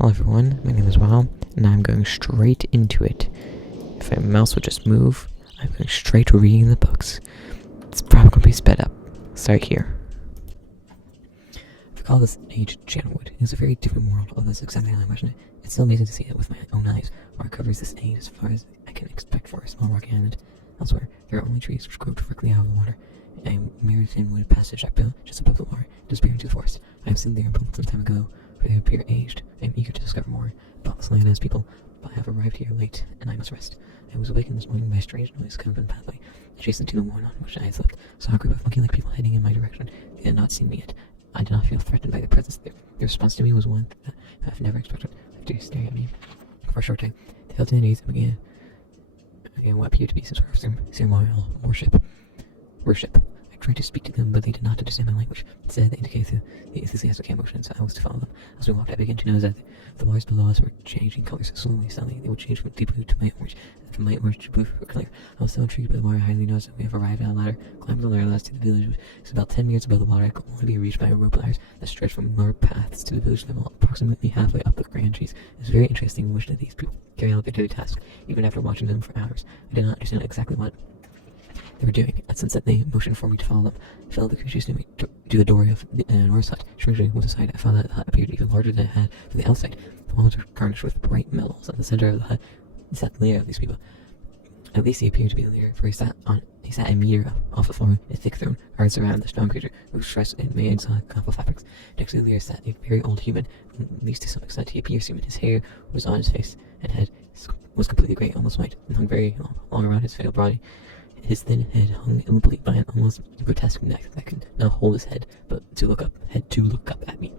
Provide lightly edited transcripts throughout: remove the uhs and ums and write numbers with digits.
Hello everyone, my name is Wow, and I'm going straight into it. If my mouse would just move, I'm going straight to reading the books. It's probably going to be sped up. Start here. If I call this age Janwood, it is a very different world, although that's exactly how I imagined it. It's still amazing to see it with my own eyes, where it covers this age as far as I can expect for a small rocky island. Elsewhere, there are only trees which grow directly out of the water. A mere thin wooded passage I built just above the water, disappearing into the forest. I have seen there some time ago, for they appear aged. I am eager to discover more about this land and its people, but I have arrived here late, and I must rest. I was awakened this morning by a strange noise coming from the pathway adjacent to the one on which I had slept. Saw a group of monkey-like people heading in my direction. They had not seen me yet. I did not feel threatened by their presence there. Their response to me was one that I have never expected. They staring at me for a short time. They fell to their knees and began what appeared to be some sort of ceremonial worship. I tried to speak to them, but they did not understand my language. Instead, they indicated through the enthusiastic hand motions I was to follow them. As we walked, I began to notice that the waters below us were changing colors slowly. They would change from deep blue to light orange, and from light orange to blue for clear. I was so intrigued by the water, I highly noticed that we have arrived at a ladder. Climbed the ladder last to the village, which is about 10 meters above the water. It could only be reached by rope ladders that stretched from more paths to the village level, approximately halfway up the grand trees. It was very interesting to watch that these people carry out their daily tasks, even after watching them for hours. I did not understand exactly what they were doing. At sunset, they motioned for me to follow them. I followed the creatures to the doorway of the north hut. Strangely, once inside, I found that the hut appeared even larger than it had from the outside. The walls were garnished with bright metals. At the center of the hut sat the leader of these people. At least he appeared to be the leader, for he sat a meter off the floor, a thick throne, guards around the strong creature, who was dressed in made of fabrics. Next to the leader sat a very old human. At least to some extent, he appeared human. His hair was on his face and head was completely grey, almost white, and hung very long around his fatal body. His thin head hung limply by an almost grotesque neck that could not hold his head, but to look up at me.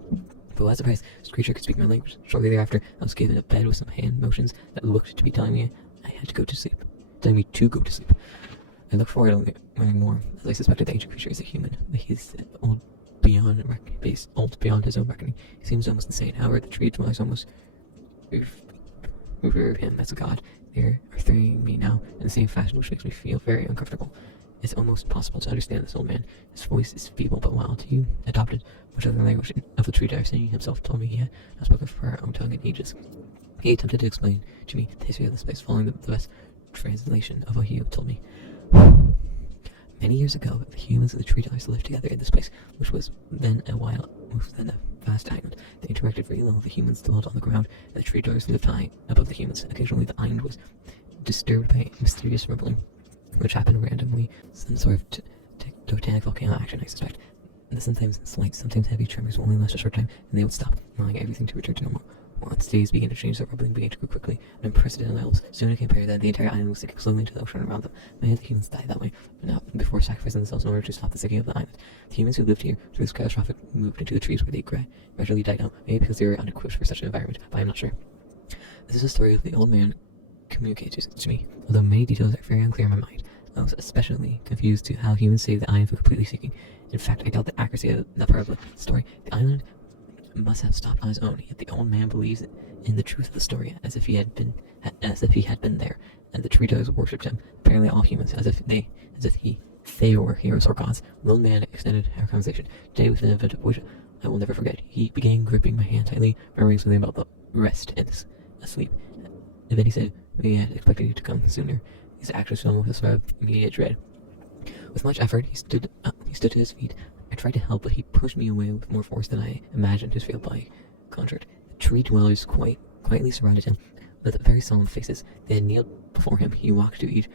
But as surprised, this creature could speak my language. Shortly thereafter, I was given a bed with some hand motions that looked to be telling me I had to go to sleep. I looked forward to learning more, as I suspected the ancient creature is a human, but he is old beyond his own reckoning. He seems almost insane. However, the tree dwellers almost revere him as a god. They are throwing me now in the same fashion, which makes me feel very uncomfortable. It's almost possible to understand this old man. His voice is feeble but wild. He adopted much of the language of the tree diver, saying he himself told me he had not spoken for our own tongue in ages. He attempted to explain to me the history of this place, following the best translation of what he told me. Many years ago, the humans and the tree dwellers lived together in this place, which was then a vast island. They interacted very little. The humans dwelled on the ground, and the tree dwellers lived high above the humans. Occasionally, the island was disturbed by mysterious rumbling, which happened randomly. Some sort of titanic volcano action, I suspect. And sometimes slight, sometimes heavy tremors will only last a short time, and they would stop, allowing everything to return to normal. Once days began to change, the rumbling began to grow quickly at unprecedented levels. Soon it came apparent that the entire island was sinking slowly into the ocean around them. Many of the humans died that way, but not before sacrificing themselves in order to stop the sinking of the island. The humans who lived here through this catastrophic moved into the trees where they gradually died out, maybe because they were unequipped for such an environment, but I am not sure. This is a story of the old man communicated to me, although many details are very unclear in my mind. I was especially confused to how humans saved the island from completely sinking. In fact, I doubt the accuracy of that part of the story. The island must have stopped on his own, yet the old man believes in the truth of the story, as if he had been there, and the tree dwellers worshipped him. Apparently, all humans, as if they were heroes or gods. The old man extended our conversation today with an event which I will never forget. He began gripping my hand tightly, murmuring something about the rest and asleep. And then he said, "We had expected you to come sooner." These actions filled me with a sort of immediate dread. With much effort, he stood to his feet. I tried to help, but he pushed me away with more force than I imagined his failed body conjured. The tree dwellers quietly surrounded him. With very solemn faces, they had kneeled before him. He walked to each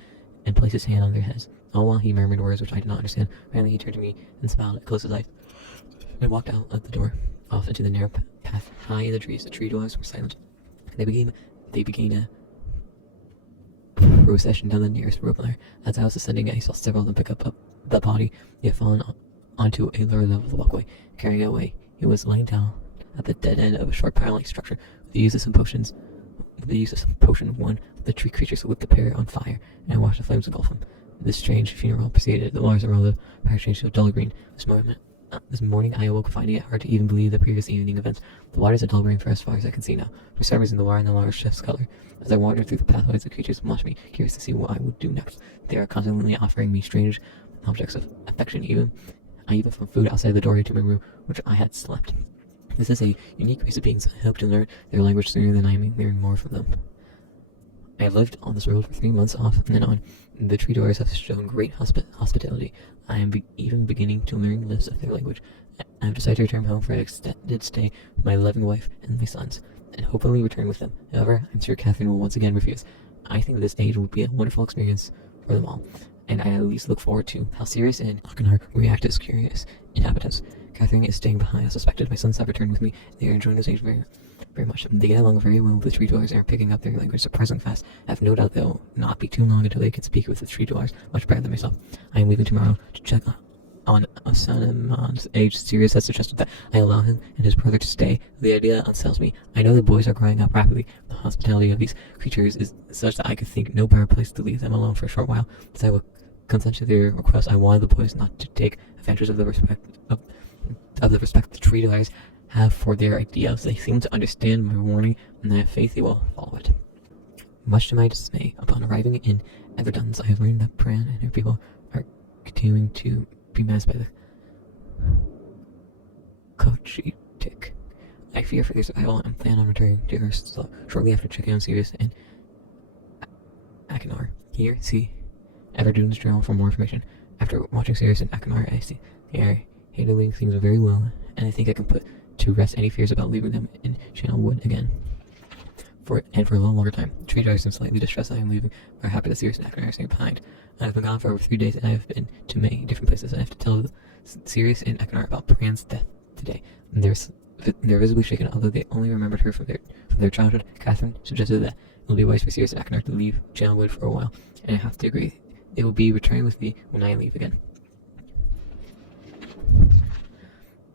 and placed his hand on their heads, all while he murmured words which I did not understand. Finally, he turned to me and smiled, closed his eyes, and walked out of the door, off into the narrow path high in the trees. The tree dwellers were silent. They began a procession down the nearest rope ladder. As I was ascending, I saw several of them pick up the body they had fallen onto a lower level of the walkway, carrying it away. He was lying down at the dead end of a short pile-like structure. With the use of some potion, one of the tree creatures lit the pair on fire, and I watched the flames engulf him. This strange funeral proceeded. The waters around the fire changed to a dull green. This morning, I awoke finding it hard to even believe the previous evening events. The water is a dull green for as far as I can see now. For some reason, the water no longer shifts color. As I wandered through the pathways, the creatures watched me, curious to see what I would do next. They are constantly offering me strange objects of affection. I even found food outside the doorway to my room, which I had slept. This is a unique race of beings. I hope to learn their language sooner than I am learning more from them. I have lived on this world for 3 months off and on. The tree dwellers have shown great hospitality. I am even beginning to learn lists of their language. I have decided to return home for an extended stay with my loving wife and my sons, and hopefully return with them. However, I'm sure Catherine will once again refuse. I think this age would be a wonderful experience for them all, and I at least look forward to how Sirius and Akinar react as curious inhabitants. Catherine is staying behind as suspected. My sons have returned with me. They are enjoying this age very much. They get along very well with the tree dwellers and are picking up their language surprisingly fast. I have no doubt they'll not be too long until they can speak with the tree dwellers much better than myself. I am leaving tomorrow to check on Asanamon's age. Sirius has suggested that I allow him and his brother to stay. The idea unsettles me. I know the boys are growing up rapidly. The hospitality of these creatures is such that I could think no better place to leave them alone for a short while. As I will consent to their request, I wanted the boys not to take advantage of the respect the tree dwellers have for their ideas. They seem to understand my warning, and I have faith they will follow it. Much to my dismay, upon arriving in Everdons, I have learned that Bran and her people are continuing to be menaced by the Kochitik. I fear for their survival and plan on returning to Earth shortly after checking on Sirius and Akinar. Here, see Everdune's journal for more information. After watching Sirius and Akinar, I see they are handling things very well, and I think I can put to rest any fears about leaving them in Channel Wood again. For a little longer time. The tree dwellers seem slightly distressed that I am leaving, but are happy that Sirius and Akinar are staying behind. I have been gone for over 3 days, and I have been to many different places. I have to tell Sirius and Akinar about Bran's death today. And they're visibly shaken, although they only remembered her from their childhood. Catherine suggested that it will be wise for Sirius and Akinar to leave Channel Wood for a while, and I have to agree. They will be returning with me when I leave again.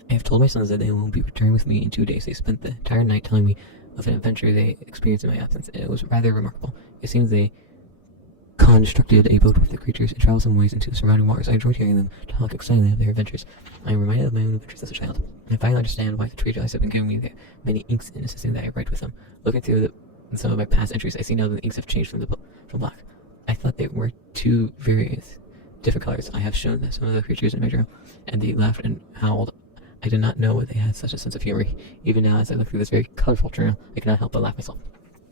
I have told my sons that they will be returning with me in 2 days. They spent the entire night telling me of an adventure they experienced in my absence, and it was rather remarkable. It seems they constructed a boat with the creatures and traveled some ways into the surrounding waters. I enjoyed hearing them talk excitedly of their adventures. I am reminded of my own adventures as a child. I finally understand why the tree dwellers have been giving me their many inks in insisting that I write with them. Looking through some of my past entries, I see now that the inks have changed from black. I thought they were two various different colors. I have shown some of the creatures in my journal, and they laughed and howled. I did not know they had such a sense of humor. Even now, as I look through this very colorful journal, I cannot help but laugh myself.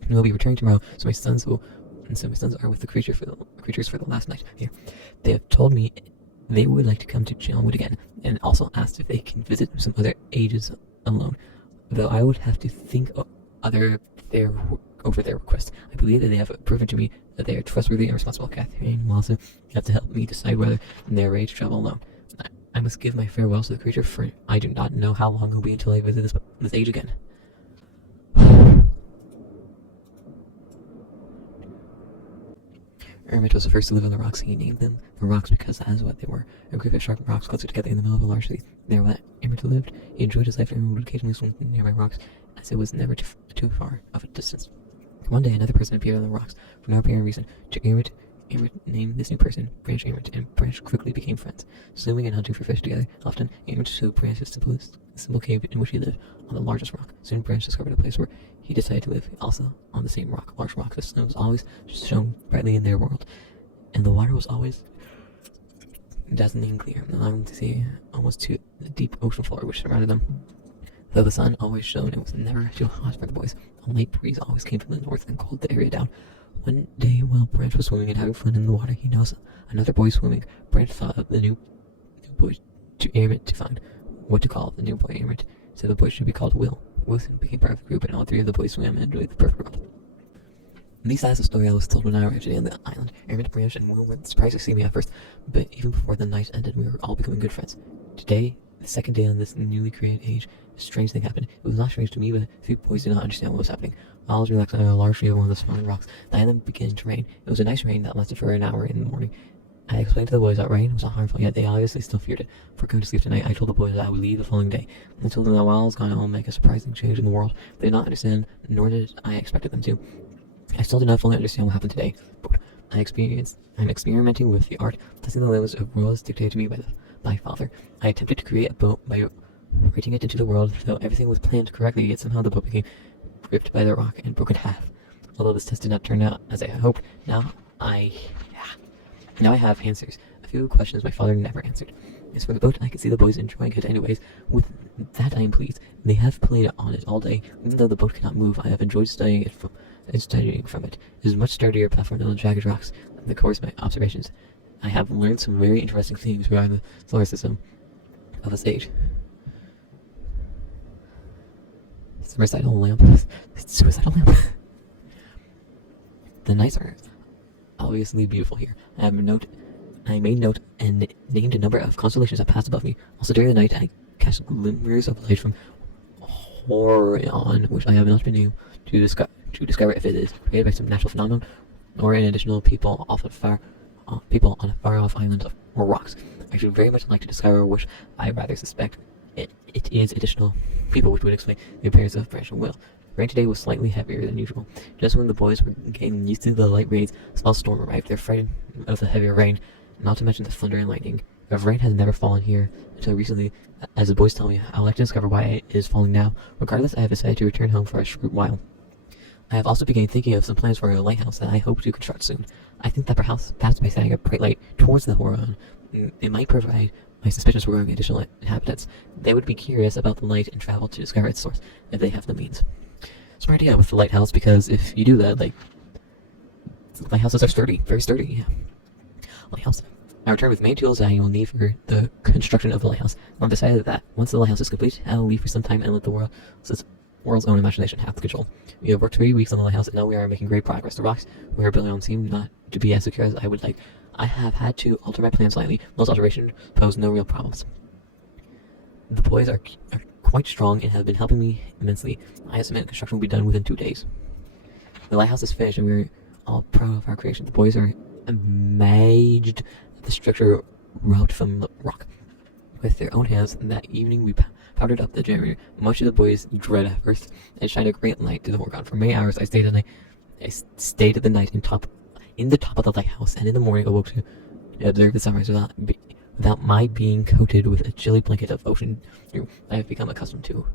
I will be returning tomorrow, so my sons are with the creatures for the last night here. They have told me they would like to come to Channel Wood again, and also asked if they can visit some other ages alone. Though I would have to think over their request. I believe that they have proven to me that they are trustworthy and responsible. Catherine will also have to help me decide whether they are ready to travel alone. I must give my farewells to the creature, for I do not know how long it will be until I visit this age again. Emmett was the first to live on the rocks. He named them the rocks because that is what they were. A group of sharp rocks clustered together in the middle of a large sea. There where Emmett lived. He enjoyed his life and would occasionally swim nearby rocks, as it was never too far of a distance. One day, another person appeared on the rocks for no apparent reason. To Emmett named this new person Branch Emmett, and Branch quickly became friends, swimming and hunting for fish together. Often, Emmett showed Branch the simple cave in which he lived on the largest rock. Soon, Branch discovered a place where he decided to live, also on the same rock. Large rocks, the snow was always shone brightly in their world, and the water was always dazzling clear, allowing them to see almost to the deep ocean floor which surrounded them. Though the sun always shone, it was never too hot for the boys. A light breeze always came from the north and cooled the area down. One day, while Branch was swimming and having fun in the water, he noticed another boy swimming. Branch thought of the new boy to Emmett to find what to call the new boy. Emmett said the boy should be called Will. Will soon became part of the group, and all three of the boys swam and enjoyed the perfect world. At least that's the story I was told when I arrived on the island. Emmett, Branch, and Will were surprised to see me at first, but even before the night ended, we were all becoming good friends. Today, the second day on this newly created age, a strange thing happened. It was not strange to me, but the few boys did not understand what was happening. While I was relaxing on a large tree of one of the spawning rocks, the island began to rain. It was a nice rain that lasted for an hour in the morning. I explained to the boys that rain was not harmful, yet they obviously still feared it. Before going to sleep tonight, I told the boys that I would leave the following day. I told them that while I was gone, I will make a surprising change in the world. They did not understand, nor did I expect them to. I still did not fully understand what happened today, but I'm experimenting with the art, testing the limits of rules dictated to me by my father. I attempted to create a boat by writing it into the world, though everything was planned correctly, yet somehow the boat became gripped by the rock and broke in half. Although this test did not turn out as I hoped, now I have answers. A few questions my father never answered. As for the boat, I can see the boys enjoying it anyways. With that, I am pleased. They have played on it all day. Even though the boat cannot move, I have enjoyed studying from it. It is a much sturdier platform than the jagged rocks. In the course of my observations, I have learned some very interesting things regarding the solar system of this age. Suicidal lamp. Suicidal lamp. The nights are obviously beautiful here. I made note and named a number of constellations that passed above me. Also during the night, I catch glimmers of light from Orion, which I have not been able to discover if it is created by some natural phenomenon or an additional people on a far-off island or rocks. I should very much like to discover which I rather suspect it is additional people, which would explain the appearance of branch and will. Rain today was slightly heavier than usual. Just when the boys were getting used to the light rains, a small storm arrived. They're frightened of the heavier rain, not to mention the thunder and lightning. If rain has never fallen here until recently, as the boys tell me, I would like to discover why it is falling now. Regardless, I have decided to return home for a short while. I have also begun thinking of some plans for a lighthouse that I hope to construct soon. I think that perhaps by setting a bright light towards the horizon, it might provide my suspicions regarding additional inhabitants. They would be curious about the light and travel to discover its source if they have the means. Smart idea with the lighthouse, because if you do that, lighthouses are sturdy, very sturdy. Yeah. Lighthouse. I return with main tools I will need for the construction of the lighthouse. I've decided that once the lighthouse is complete, I will leave for some time and let the world's own imagination have the control. We have worked 3 weeks on the lighthouse, and now we are making great progress. The rocks we are building on seem not to be as secure as I would like. I have had to alter my plans slightly. Those alterations pose no real problems. The boys are quite strong and have been helping me immensely. I estimate construction will be done within 2 days. The lighthouse is finished, and we're all proud of our creation. The boys are amazed at the structure wrought from the rock. With their own hands, that evening we powdered up the generator. Much of the boys dread at first. It shined a great light to the horizon. For many hours I stayed the night in the top of the lighthouse, and in the morning awoke to observe the sunrise without my being coated with a chilly blanket of ocean dew I have become accustomed to.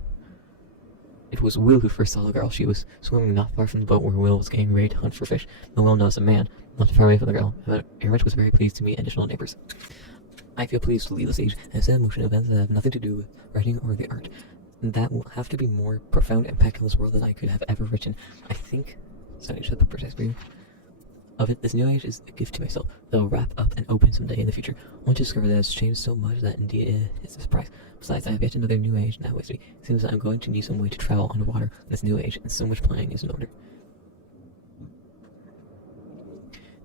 It was Will who first saw the girl. She was swimming not far from the boat where Will was getting ready to hunt for fish. No Will noticed a man not far away from the girl. Aaron was very pleased to meet additional neighbors. I feel pleased to leave this age and set in motion events that have nothing to do with writing or the art. That will have to be more profound impact on this world than I could have ever written. I think, such a perspective of it, this new age is a gift to myself that will wrap up and open someday in the future. Only to discover that it has changed so much that indeed it's a surprise. Besides, I have yet another new age now with me. It seems that I'm going to need some way to travel underwater in this new age, and so much planning is in order.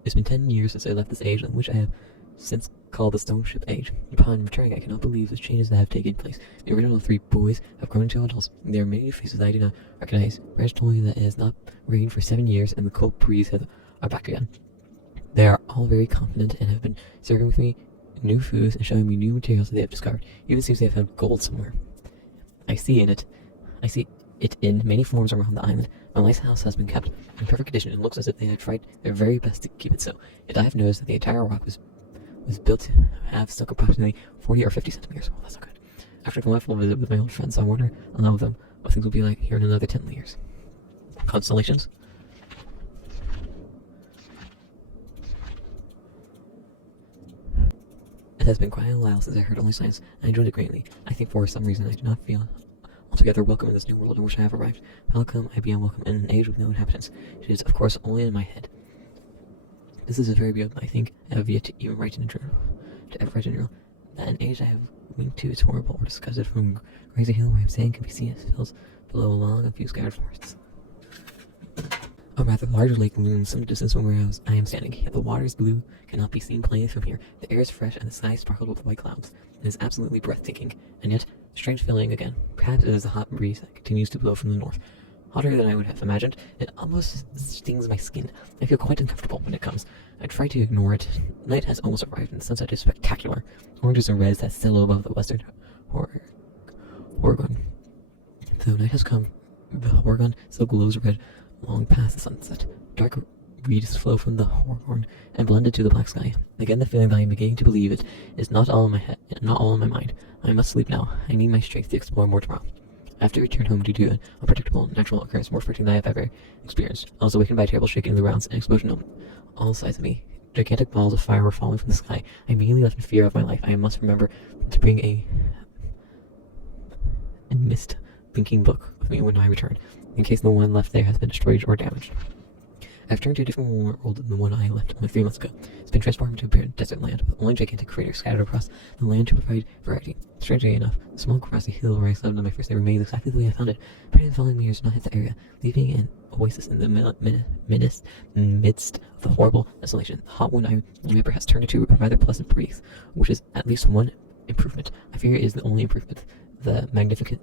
It's been 10 years since I left this age, which I have since called the Stone Ship Age. Upon returning, I cannot believe the changes that have taken place. The original 3 boys have grown into adults. There are many new faces that I do not recognize. Branch told me that it has not rained for 7 years, and the cold breeze are back again. They are all very confident and have been serving with me new foods and showing me new materials that they have discovered. It even seems they have found gold somewhere. I see it in many forms around the island. My lighthouse has been kept in perfect condition and looks as if they have tried their very best to keep it so. Yet I have noticed that the entire rock was built to have sunk approximately 40 or 50 centimeters. Well, that's not good. After a delightful visit with my old friends, I wonder along with them what things will be like here in another 10 years. Constellations. It has been quite a while since I heard only science. I enjoyed it greatly. I think for some reason I do not feel altogether welcome in this new world in which I have arrived. How come I be unwelcome in an age with no inhabitants? It is, of course, only in my head. This is a very beyond. I think I have yet to even write in a journal. That an age I have linked to is horrible, or disgusted from Crazy Hill where I am staying can be seen as hills below along a few scattered forests. A rather large lake looms some distance from where I am standing, yet the water's blue cannot be seen plainly from here. The air is fresh and the sky sparkled with white clouds. It is absolutely breathtaking, and yet strange feeling again. Perhaps it is the hot breeze that continues to blow from the north. Hotter than I would have imagined. It almost stings my skin. I feel quite uncomfortable when it comes. I try to ignore it. Night has almost arrived and the sunset is spectacular. Oranges and reds that still above the western horizon. Though night has come, the horizon still glows red long past the sunset. Dark reeds flow from the horizon and blend into the black sky. Again, the feeling that I am beginning to believe it is not all in my head, not all in my mind. I must sleep now. I need my strength to explore more tomorrow. I have to return home to do an unpredictable natural occurrence more frightening than I have ever experienced. I was awakened by a terrible shaking of the grounds and explosion on all sides of me. gigantic balls of fire were falling from the sky. I immediately left in fear of my life. I must remember to bring a Myst thinking book with me when I return, in case the one left there has been destroyed or damaged. I've turned to a different world than the one I left only 3 months ago. It's been transformed into a barren desert land, with only gigantic craters scattered across the land to provide variety. Strangely enough, the small grassy hill where I slept on my first day remains exactly the way I found it. Pregnant falling meters did not hit the area, leaving an oasis in the midst of the horrible desolation. The hot wind I remember has turned into a rather pleasant breeze, which is at least one improvement. I fear it is the only improvement. The magnificent,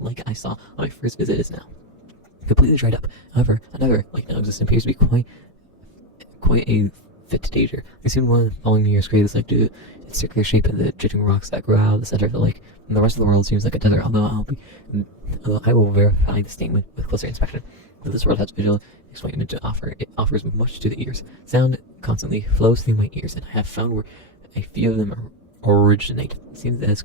like I saw on my first visit is now completely dried up. However, another lake now exists and appears to be quite a fit danger. I assume one of the following years created this lake due to its circular shape and the jutting rocks that grow out of the center of the lake. And the rest of the world seems like a desert, although I will verify the statement with closer inspection. But this world has visual excitement to offer. It offers much to the ears. Sound constantly flows through my ears, and I have found where a few of them originate. It seems that,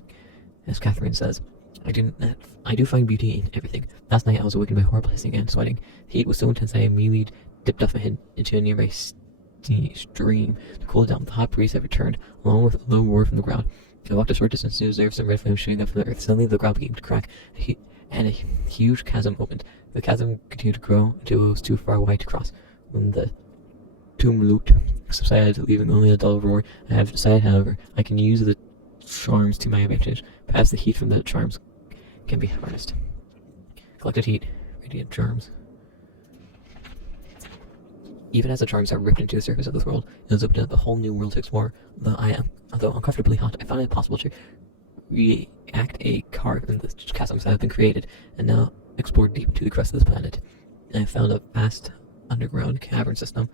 as Catherine says, I do find beauty in everything. Last night I was awakened by horrible hissing and sweating. The heat was so intense I immediately dipped off my head into a nearby stream to cool it down. The hot breeze had returned, along with a low roar from the ground. I walked a short distance to observe some red flames shooting up from the earth. Suddenly the ground began to crack, and a huge chasm opened. The chasm continued to grow until it was too far wide to cross. When the tumult subsided, leaving only a dull roar, I have decided, however, I can use the charms to my advantage. Perhaps the heat from the charms can be harnessed. Collected heat, radiant charms. Even as the charms are ripped into the surface of this world, it has opened up a whole new world to explore. Although uncomfortably hot, I found it possible to react a carve in the chasms that have been created, and now explore deep to the crust of this planet. I have found a vast underground cavern system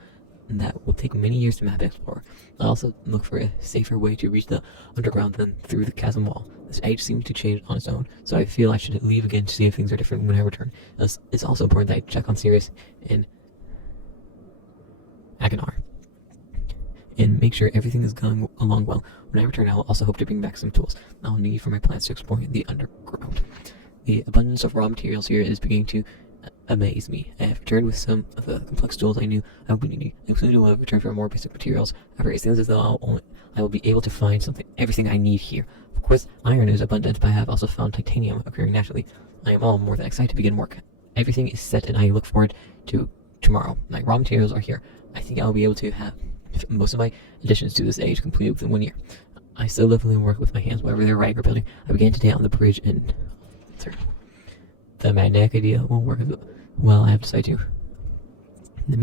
that will take many years to map and explore. I also look for a safer way to reach the underground than through the chasm wall. This age seems to change on its own, so I feel I should leave again to see if things are different when I return. It's also important that I check on Sirius and Aganar and make sure everything is going along well. When I return, I will also hope to bring back some tools I'll need for my plans to explore the underground. The abundance of raw materials here is beginning to amaze me. I have returned with some of the complex tools I knew I would be needing. I included will return for more basic materials. However, it seems as though I will be able to find everything I need here. Of course, iron is abundant, but I have also found titanium occurring naturally. I am all more than excited to begin work. Everything is set, and I look forward to tomorrow. My raw materials are here. I think I'll be able to have most of my additions to this age completed within 1 year. I still definitely work with my hands, whatever they're right or building. I began today on the bridge, and the magnetic idea won't work as well. I have decided to. 3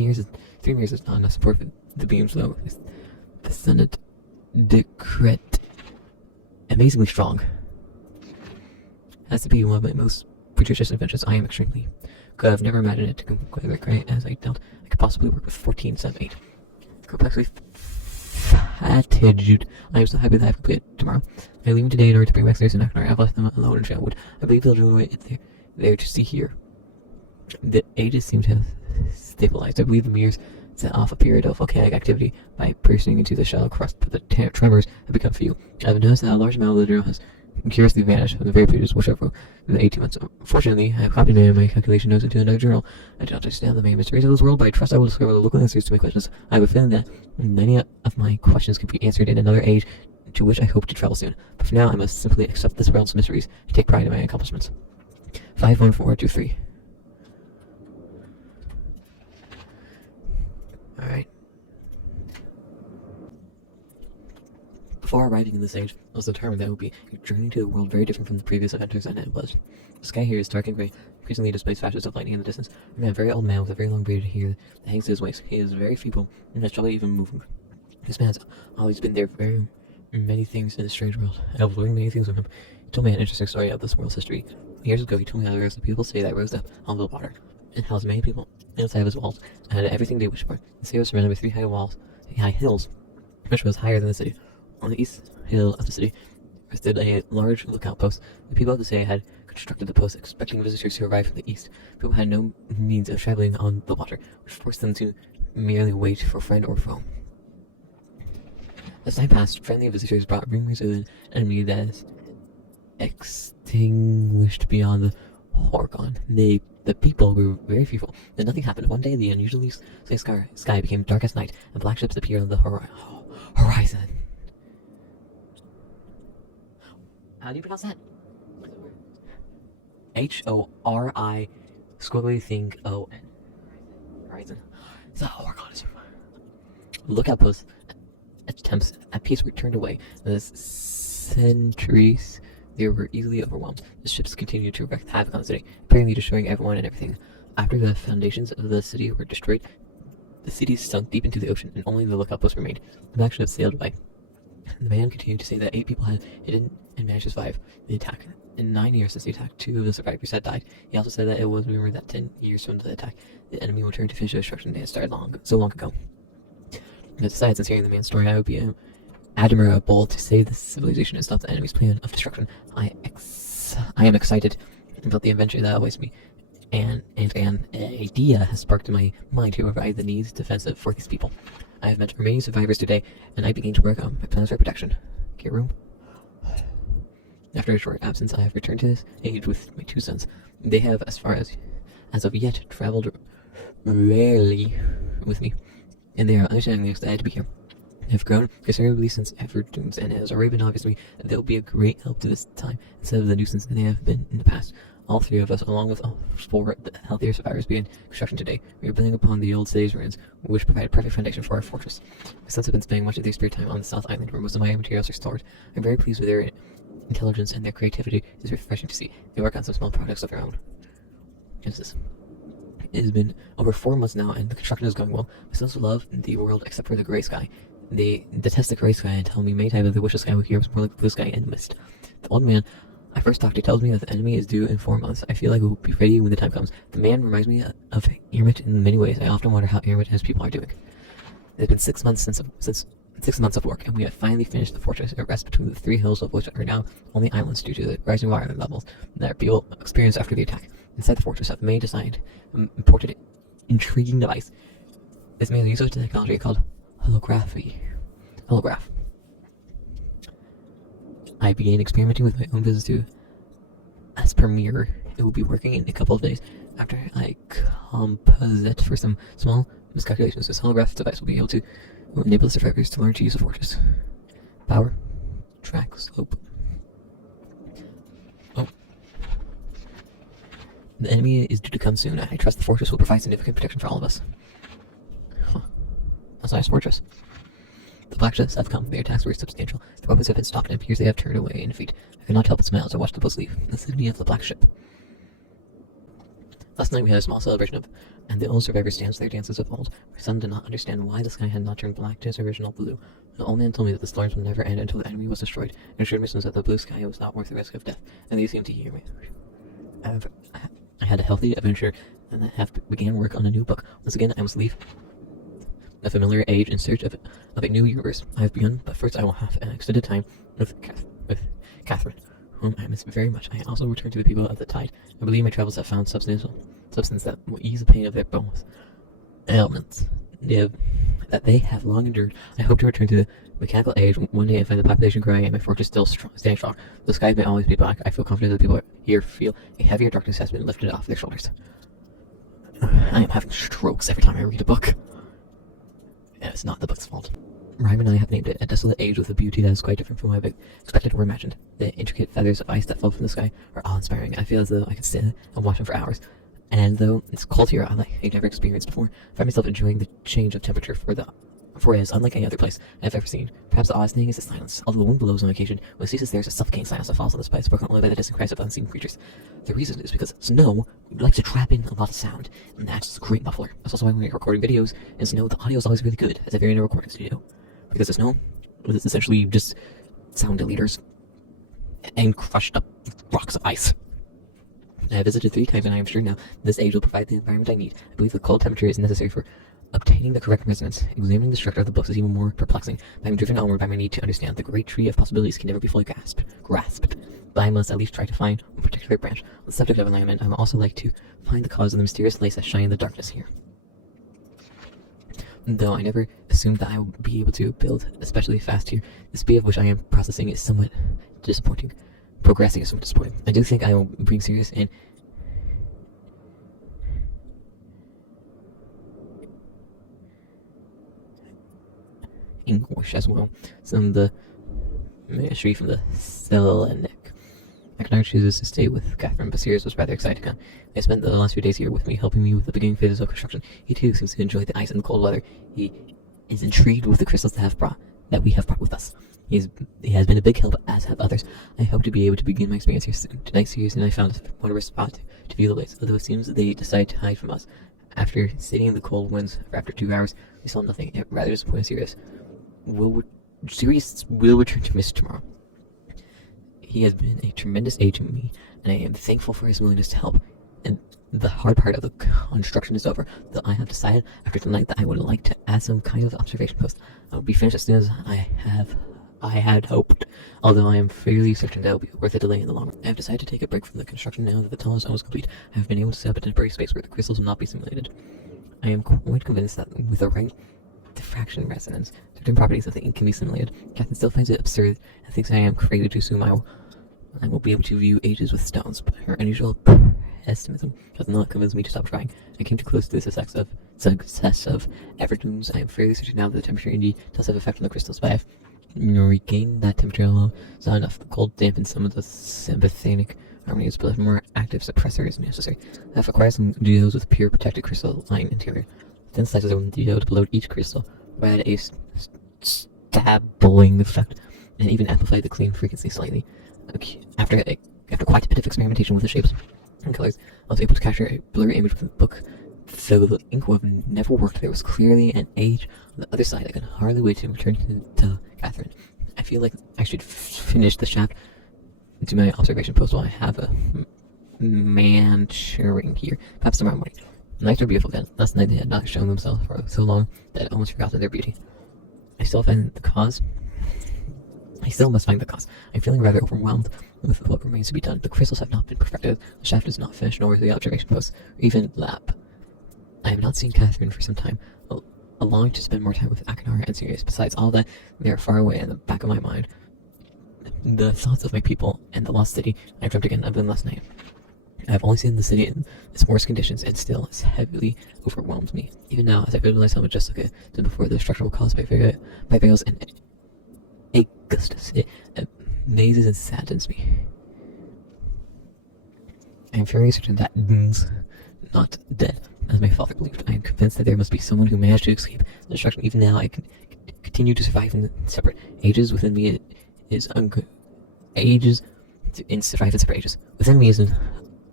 mirrors is not enough support for the beams, though. The Senate decret amazingly strong. Has to be one of my most prodigious inventions. I am extremely good. I've never imagined it to completely great as I doubt I could possibly work with 14, 7, 8. Complexly fatigued. I am so happy that I have completed tomorrow. I leave today in order to bring back Sirius and Aknar. I've left them alone in Shelwood. I believe they'll enjoy it there to see here. The ages seem to have stabilized. I believe the mirrors set off a period of volcanic activity by piercing into the shallow crust, but the tremors have become few. I've noticed that a large amount of the drill has curiously vanished from the very pages which I've wrote in the 18 months. Fortunately, I have copied my calculation notes into another journal. I do not understand the main mysteries of this world, but I trust I will discover the local answers to my questions. I have a feeling that many of my questions can be answered in another age to which I hope to travel soon. But for now, I must simply accept this world's mysteries and take pride in my accomplishments. 51423. Alright. Before arriving in this age, I was determined that it would be a journey to a world very different from the previous adventures I had was. The sky here is dark and gray, increasingly displays flashes of lightning in the distance. I met a very old man with a very long beard here that hangs to his waist. He is very feeble and has trouble even moving. This man has always been there for very many things in this strange world. I have learned many things from him. He told me an interesting story of this world's history. Years ago, he told me how there were some people say that rose up on the water and housed many people inside of his walls and had everything they wished for. The city was surrounded by 3 high hills, which was higher than the city. On the east hill of the city stood a large lookout post. The people of the city had constructed the post expecting visitors to arrive from the east. People had no means of traveling on the water, which forced them to merely wait for friend or foe. As time passed, friendly visitors brought rumors of an enemy that is extinguished beyond the Horicon. The people grew very fearful. Then nothing happened. One day, the unusually clear sky became dark as night, and black ships appeared on the horizon. How do you pronounce that? Hori squiggly thing O-N. Horizon. The Horicon. Lookout posts attempts at peace were turned away. The sentries they were easily overwhelmed. The ships continued to wreak havoc on the city, apparently destroying everyone and everything. After the foundations of the city were destroyed, the city sunk deep into the ocean, and only the lookout post remained. The black ships sailed away. The man continued to say that 8 people had hidden and managed to survive the attack. In 9 years since the attack, 2 of the survivors had died. He also said that it was rumored that 10 years from the attack, the enemy would return to finish the destruction they had started so long ago. Besides, since hearing the man's story, I would be admirable to save the civilization and stop the enemy's plan of destruction. I am excited about the adventure that awaits me, and an idea has sparked in my mind to provide the needs defensive for these people. I have met remaining survivors today, and I begin to work on my plans for protection. Get room? After a short absence, I have returned to this age with my 2 sons. They have, as of yet, traveled rarely with me, and they are understandingly excited to be here. They have grown considerably since afternoons, and it has already been obvious to me that they will be a great help to this time instead of the nuisance they have been in the past. All 3 of us, along with 4 healthier survivors, began construction today. We are building upon the old city's ruins, which provide a perfect foundation for our fortress. My sons have been spending much of their spare time on the South Island, where most of my materials are stored. I'm very pleased with their intelligence, and their creativity. It is refreshing to see. They work on some small projects of their own. What is this? It has been over 4 months now, and the construction is going well. My sons love the world except for the gray sky. They detest the gray sky and tell me many times that they wish the sky here was more like blue sky and mist. The old man I first talked to tells me that the enemy is due in 4 months. I feel like we'll be ready when the time comes. The man reminds me of Ermit in many ways. I often wonder how Ermit and his people are doing. It has been 6 months since 6 months of work, and we have finally finished the fortress. It rests between the 3 hills, of which are now only islands due to the rising water levels that people experienced after the attack. Inside the fortress, I've made designed imported intriguing device. This makes use of technology called holograph. I began experimenting with my own business too. As per mirror, it will be working in a couple of days. After I compose it for some small miscalculations, this holograph device will be able to enable the survivors to learn to use the fortress. Power, track, slope. Oh. The enemy is due to come soon. I trust the fortress will provide significant protection for all of us. Huh. That's a nice fortress. The black ships have come. Their attacks were substantial. Their weapons have been stopped, and it appears they have turned away in defeat. I could not help but smile as I watched the boats leave. The city of the black ship. Last night we had a small celebration and the old survivors danced their dances of old. My son did not understand why the sky had not turned black to its original blue. The old man told me that the storms would never end until the enemy was destroyed, and assured my sons that the blue sky was not worth the risk of death, and they seemed to hear me. I had a healthy adventure, and I began work on a new book. Once again, I must leave a familiar age in search of a new universe. I have begun, but first I will have an extended time with Catherine, whom I miss very much. I also return to the people of the tide. I believe my travels have found substance that will ease the pain of their bones ailments that they have long endured. I hope to return to the mechanical age one day and find the population growing and my fortress still staying strong. The skies may always be black. I feel confident that the people here feel a heavier darkness has been lifted off their shoulders. I am having strokes every time I read a book. And it's not the book's fault. Rhyme and I have named it a desolate age with a beauty that is quite different from what I expected or imagined. The intricate feathers of ice that fall from the sky are awe-inspiring. I feel as though I could stand and watch them for hours. And though it's cold here, I've never experienced before, I find myself enjoying the change of temperature for it is unlike any other place I've ever seen. Perhaps the oddest thing is the silence. Although the wind blows on occasion, when it ceases there is a suffocating silence that falls on this place, broken only by the distant cries of unseen creatures. The reason is because snow likes to trap in a lot of sound, and that's a great muffler. That's also why when we're recording videos in snow, the audio is always really good, as if you're in a recording studio. Because the snow is essentially just sound deleters and crushed up rocks of ice. I have visited 3 times, and I am sure now this age will provide the environment I need. I believe the cold temperature is necessary for obtaining the correct resonance. Examining the structure of the books is even more perplexing. I am driven onward by my need to understand. The great tree of possibilities can never be fully grasped. But I must at least try to find one particular branch. On the subject of alignment, I would also like to find the cause of the mysterious lights that shine in the darkness here. Though I never assumed that I would be able to build especially fast here, the speed of which I am progressing is somewhat disappointing. I do think I will bring serious and wish as well. Some the ministry from the Selenic. Akhenaten chooses to stay with Catherine, but Sirius was rather excited. They spent the last few days here with me, helping me with the beginning phases of construction. He too seems to enjoy the ice and the cold weather. He is intrigued with the crystals that we have brought with us. He has been a big help, as have others. I hope to be able to begin my experience here soon. Tonight, Sirius and I found a wonderful spot to view the lakes, although it seems that they decided to hide from us. After sitting in the cold winds for after 2 hours, we saw nothing. It rather disappointed Sirius. Sirius will return to Myst tomorrow. He has been a tremendous aid to me, and I am thankful for his willingness to help. And the hard part of the construction is over, though I have decided after tonight that I would like to add some kind of observation post. I will be finished as soon as I had hoped, although I am fairly certain that it will be worth a delay in the long run. I have decided to take a break from the construction now that the tunnel is almost complete. I have been able to set up a temporary space where the crystals will not be simulated. I am quite convinced that with the right diffraction resonance, certain properties of the ink can be simulated. Catherine still finds it absurd and thinks I am crazy to assume I will be able to view ages with stones, but her unusual pessimism has not convinced me to stop trying. I came too close to the success of Evertoons. I am fairly certain now that the temperature indeed does have effect on the crystals, but I have regained that temperature alone. It's not enough. The cold dampens some of the sympathetic harmonies, but a more active suppressor is necessary. That requires some geodes with pure protected crystalline interior. Thin slices of geode below each crystal provide a stabbling effect and even amplify the clean frequency slightly. After quite a bit of experimentation with the shapes and colors, I was able to capture a blurry image with the book. Though the ink would have never worked, there was clearly an age on the other side. I could hardly wait to return to Catherine. I feel like I should finish the shaft to my observation post while I have a man cheering here. Perhaps tomorrow morning. The nights were beautiful then. Last night they had not shown themselves for so long that I almost forgot their beauty. I still must find the cause. I'm feeling rather overwhelmed with what remains to be done. The crystals have not been perfected, the shaft is not finished, nor is the observation post, or even lab. I have not seen Catherine for some time. I long to spend more time with Akhenaten and Sirius. Besides all that, they are far away in the back of my mind. The thoughts of my people and the lost city I dreamt again of them last night. I have only seen the city in its worst conditions, and still it heavily overwhelms me. Even now, as I visualize how majestic it is before the destruction will caused by veils and Augustus, it amazes and saddens me. I am very certain that D's not dead, as my father believed. I am convinced that there must be someone who managed to escape the destruction. Even now, I can continue to survive in the separate ages. Within me, it is survive in separate ages. Within me is an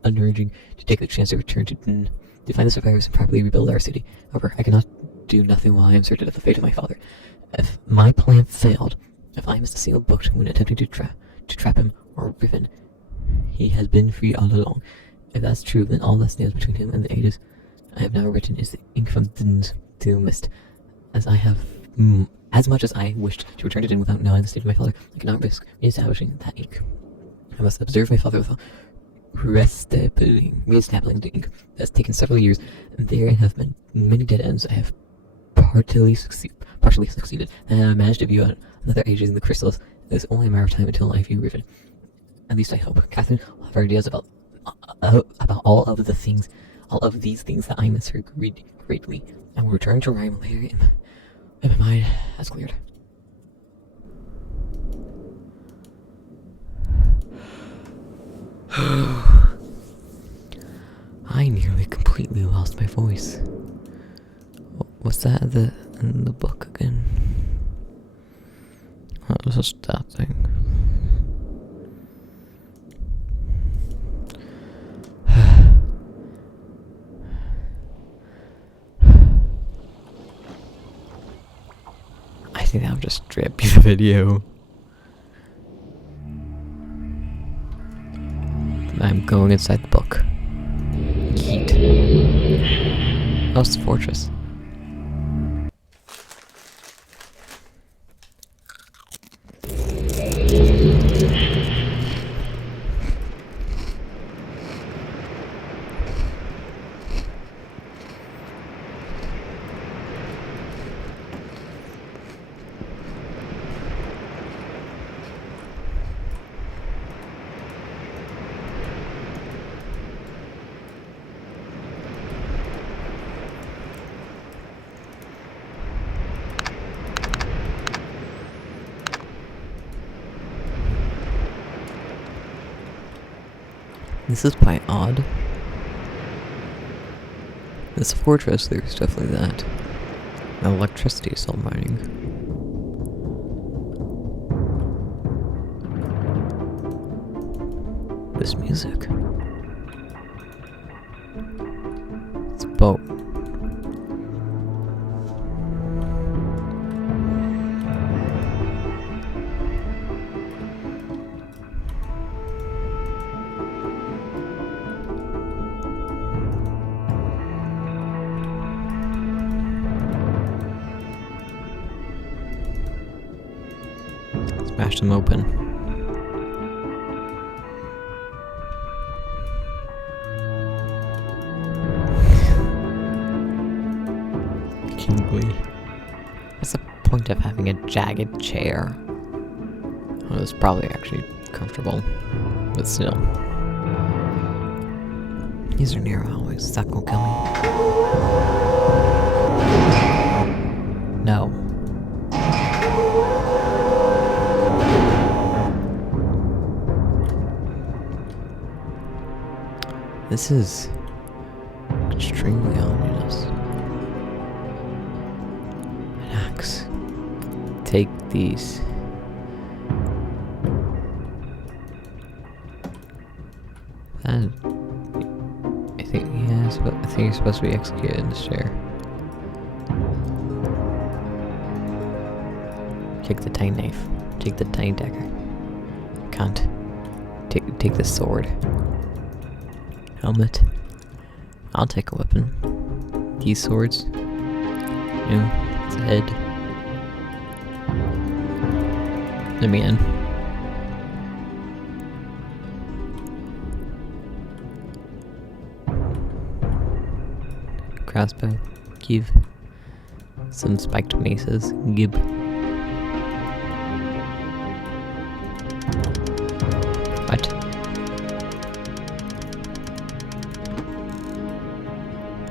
urging to take the chance to return to Dn, to find the survivors and properly rebuild our city. However, I cannot do nothing while I am certain of the fate of my father. If my plan failed, if I missed a single book when attempting to trap him or Riven, he has been free all along. If that's true, then all that stands between him and the ages I have now written is the ink from Dn to Myst. As much as I wished to return to Dn without knowing the state of my father, I cannot risk re-establishing that ink. I must observe my father without re-established the ink. That has taken several years, and there have been many dead ends. I have partially succeeded, and I managed to view out another ages in the crystals. It is only a matter of time until I view Riven. At least I hope. Catherine will have ideas about all of these things that I miss her greatly. I will return to Rhyme later and my mind has cleared. I nearly completely lost my voice. What's that in the book again? What was just that thing? I think that'll just straight be the video. I'm going inside the book. Heat. House Fortress. This is quite odd. It's a fortress, there's definitely that. Electricity is still mining. This music. It's a boat. Smash them open. Kingly. What's the point of having a jagged chair? Well, it's probably actually comfortable, but still. These are narrow hallways. Is that gonna kill me? No. This is extremely ominous. An axe. Take these. That, I think you're supposed to be executed in this chair. Take the tiny knife. Take the tiny dagger. Can't. Take the sword. Helmet. I'll take a weapon. These swords. No, it's a head. Let me in. Crossbow. Give. Some spiked maces. Gib. What?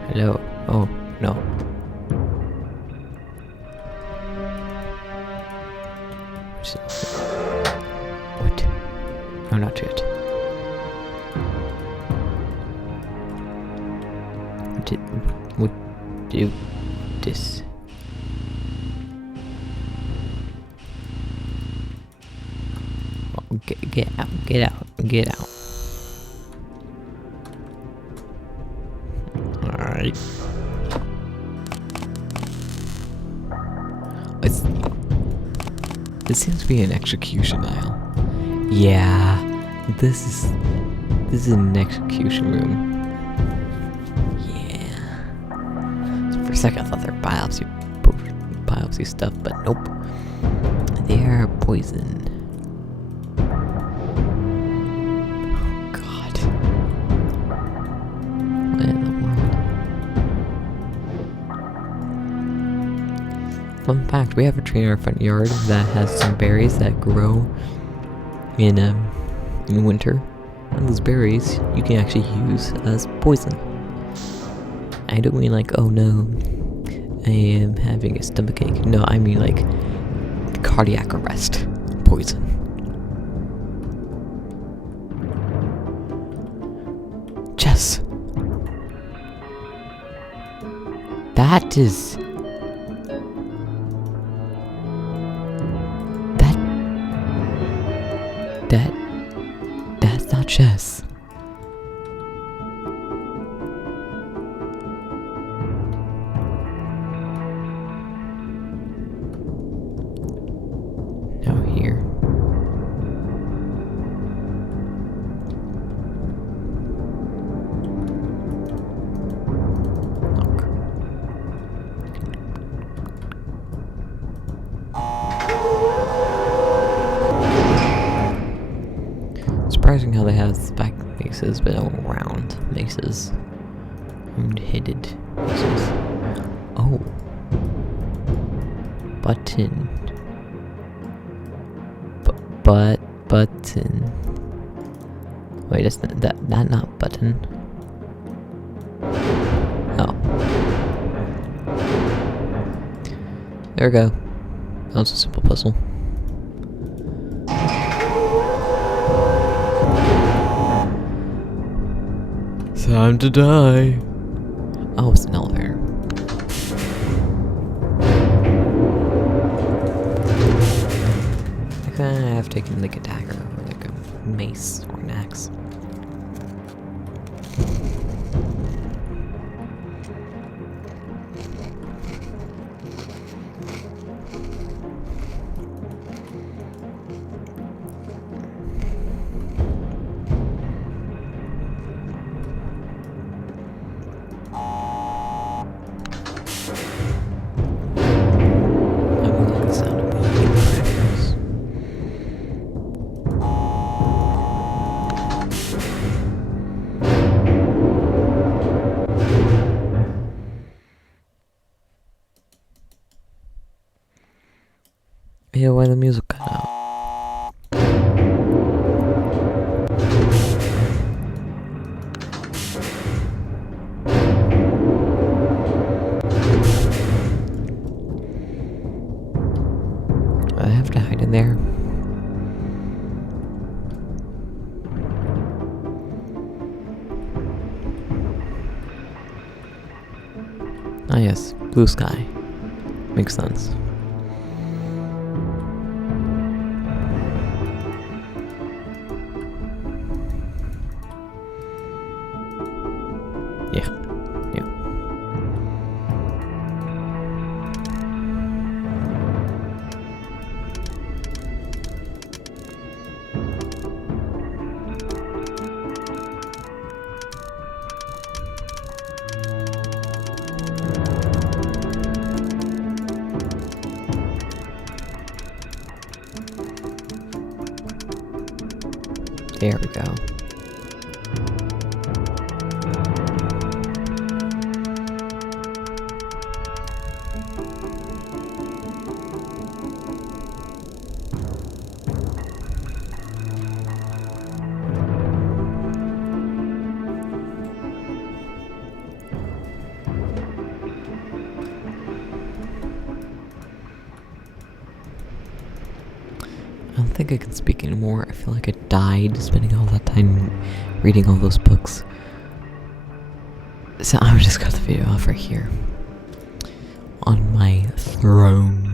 Hello. Oh, no. What? No, not yet. What do this? Oh, get out, get out, get out. Alright. This seems to be an execution aisle. Yeah, this is an execution room. Yeah. So for a second I thought they were biopsy stuff, but nope. They're poison. Oh god. What in the world? Fun fact, we have a tree in our front yard that has some berries that grow in winter. And those berries you can actually use as poison. I don't mean like, oh no, I am having a stomachache. No, I mean like cardiac arrest poison. Jess. That is... That's not chess. Now here. Look. Surprising how they have spike maces, but no round maces. Round-headed maces. Oh. Button. Button. Wait, that's not button. Oh. There we go. That was a simple puzzle. Time to die. Oh, it's an elevator. I could have taken like a dagger or like a mace or an axe. Yeah, why the music cut out? I have to hide in there. Ah yes, blue sky. Makes sense. Yeah. There we go. I don't think I can speak anymore. I feel like I died spending all that time reading all those books. So I'm just cut the video off right here. On my throne.